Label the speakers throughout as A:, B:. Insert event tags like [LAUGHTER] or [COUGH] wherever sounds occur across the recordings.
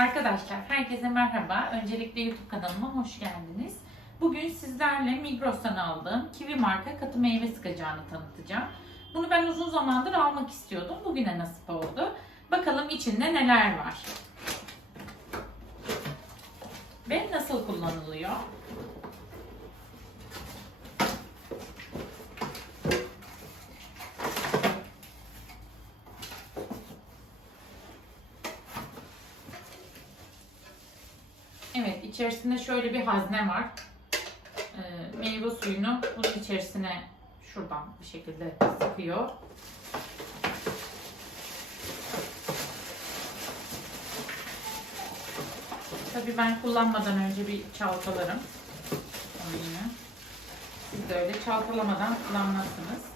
A: Arkadaşlar herkese merhaba. Öncelikle YouTube kanalıma hoş geldiniz. Bugün sizlerle Migros'tan aldığım Kiwi marka katı meyve sıkacağını tanıtacağım. Bunu ben uzun zamandır almak istiyordum. Bugüne nasip oldu. Bakalım içinde neler var. Ve nasıl kullanılıyor? Evet, içerisinde şöyle bir hazne var. Ee, meyve suyunu bunun içerisine şuradan bir şekilde sıkıyor. Tabii ben kullanmadan önce bir çalkalarım. Siz de öyle çalkalamadan kullanmazsınız.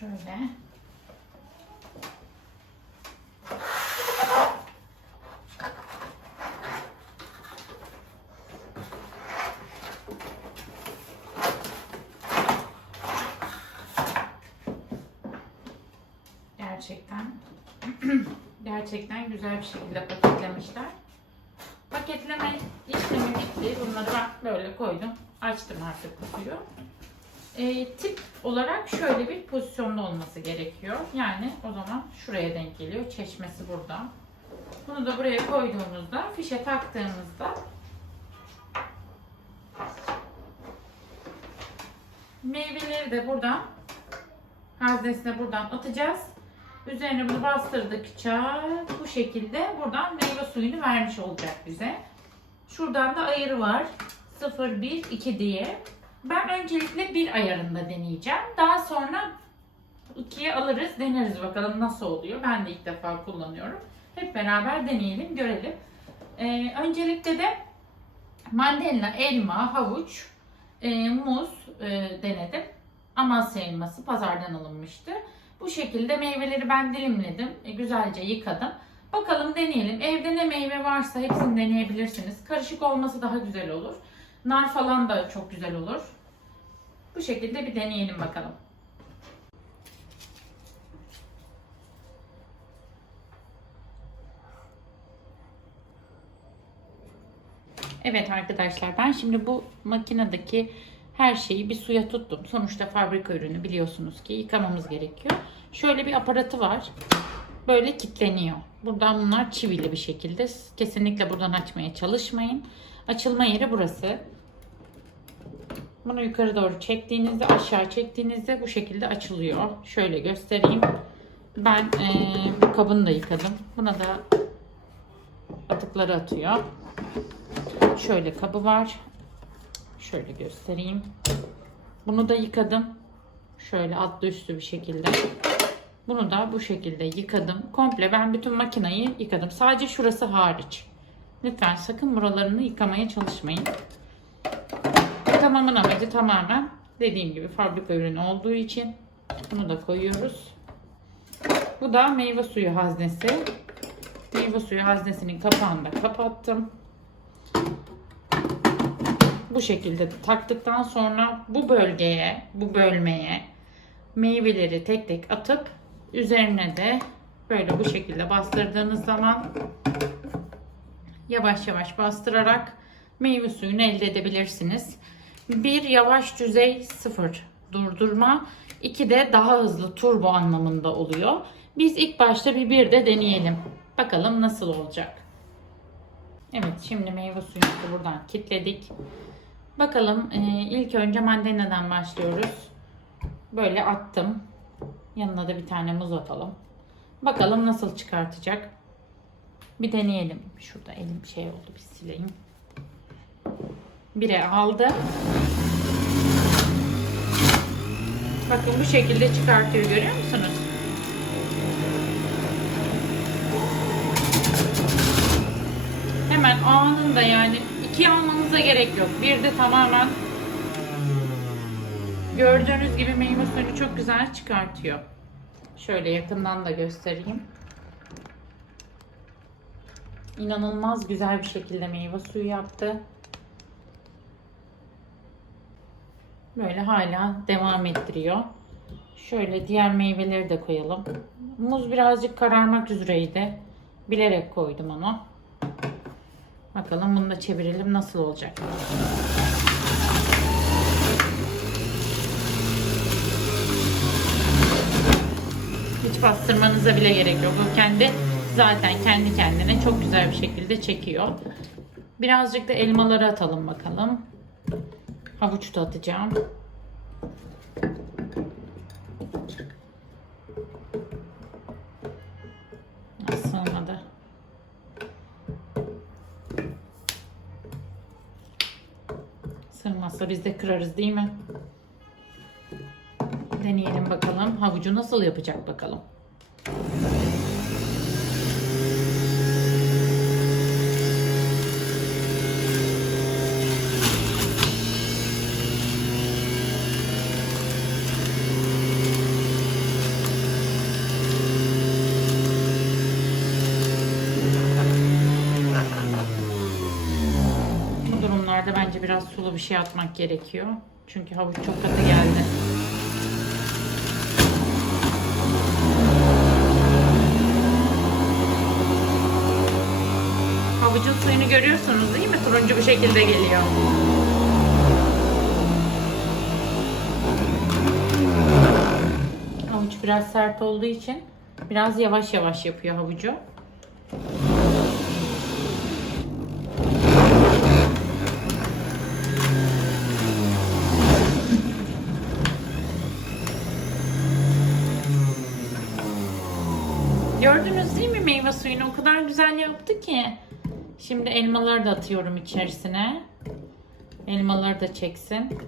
A: Şöyle. Gerçekten [CLEARS THROAT] gerçekten güzel bir şekilde paketlemişler. Paketleme işlemi bitti. Bunları ben böyle koydum. Açtım artık kutuyu. E, tip olarak şöyle bir pozisyonda olması gerekiyor. Yani o zaman şuraya denk geliyor. Çeşmesi burada. Bunu da buraya koyduğumuzda, fişe taktığımızda meyveleri de buradan haznesine buradan atacağız. Üzerine bunu bastırdıkça bu şekilde buradan meyve suyunu vermiş olacak bize. Şuradan da ayarı var. 0, 1, 2 diye. Ben öncelikle bir ayarında deneyeceğim. Daha sonra ikiye alırız, deneriz bakalım nasıl oluyor. Ben de ilk defa kullanıyorum. Hep beraber deneyelim, görelim. Ee, öncelikle de mandalina, elma, havuç, e, muz e, denedim. Amasya elması pazardan alınmıştı. Bu şekilde meyveleri ben dilimledim. E, güzelce yıkadım. Bakalım deneyelim. Evde ne meyve varsa hepsini deneyebilirsiniz. Karışık olması daha güzel olur. Nar falan da çok güzel olur. Bu şekilde bir deneyelim bakalım. Evet arkadaşlar ben şimdi bu makinedeki her şeyi bir suya tuttum. Sonuçta fabrika ürünü biliyorsunuz ki yıkamamız gerekiyor. Şöyle bir aparatı var. Böyle kilitleniyor. Buradan bunlar çivili bir şekilde. Kesinlikle buradan açmaya çalışmayın. Açılma yeri burası. Bunu yukarı doğru çektiğinizde aşağı çektiğinizde bu şekilde açılıyor. Şöyle göstereyim. Ben eee, bu kabını da yıkadım. Buna da atıkları atıyor. Şöyle kabı var. Şöyle göstereyim. Bunu da yıkadım. Şöyle altlı üstü bir şekilde. Bunu da bu şekilde yıkadım. Komple ben bütün makinayı yıkadım. Sadece şurası hariç. Lütfen sakın buralarını yıkamaya çalışmayın. Yıkamamın amacı tamamen dediğim gibi fabrika ürünü olduğu için bunu da koyuyoruz. Bu da meyve suyu haznesi. Meyve suyu haznesinin kapağını da kapattım. Bu şekilde taktıktan sonra bu bölgeye, bu bölmeye meyveleri tek tek atıp üzerine de böyle bu şekilde bastırdığınız zaman yavaş yavaş bastırarak meyve suyunu elde edebilirsiniz. Bir yavaş düzey sıfır durdurma, iki de daha hızlı turbo anlamında oluyor. Biz ilk başta bir bir de deneyelim. Bakalım nasıl olacak. Evet şimdi meyve suyumuzu buradan kilitledik. Bakalım e, ilk önce mandalinadan başlıyoruz. Böyle attım. Yanına da bir tane muz atalım. Bakalım nasıl çıkartacak. Bir deneyelim. Şurada elim şey oldu bir sileyim. Bire aldı. Bakın bu şekilde çıkartıyor görüyor musunuz? Hemen anında yani iki almanıza gerek yok. Bir de tamamen gördüğünüz gibi meyve suyunu çok güzel çıkartıyor. Şöyle yakından da göstereyim. İnanılmaz güzel bir şekilde meyve suyu yaptı. Böyle hala devam ettiriyor. Şöyle diğer meyveleri de koyalım. Muz birazcık kararmak üzereydi. Bilerek koydum onu. Bakalım bunu da çevirelim nasıl olacak. Hiç bastırmanıza bile gerek yok. O kendi zaten kendi kendine çok güzel bir şekilde çekiyor. Birazcık da elmaları atalım bakalım. Havuç da atacağım. Sığmazsa biz de kırarız değil mi? Deneyelim bakalım. Havucu nasıl yapacak bakalım. Biraz sulu bir şey atmak gerekiyor. Çünkü havuç çok katı geldi. Havucun suyunu görüyorsunuz değil mi? Turuncu bir şekilde geliyor. Havuç biraz sert olduğu için biraz yavaş yavaş yapıyor havucu. Gördünüz değil mi meyve suyunu o kadar güzel yaptı ki. Şimdi elmaları da atıyorum içerisine. Elmaları da çeksin.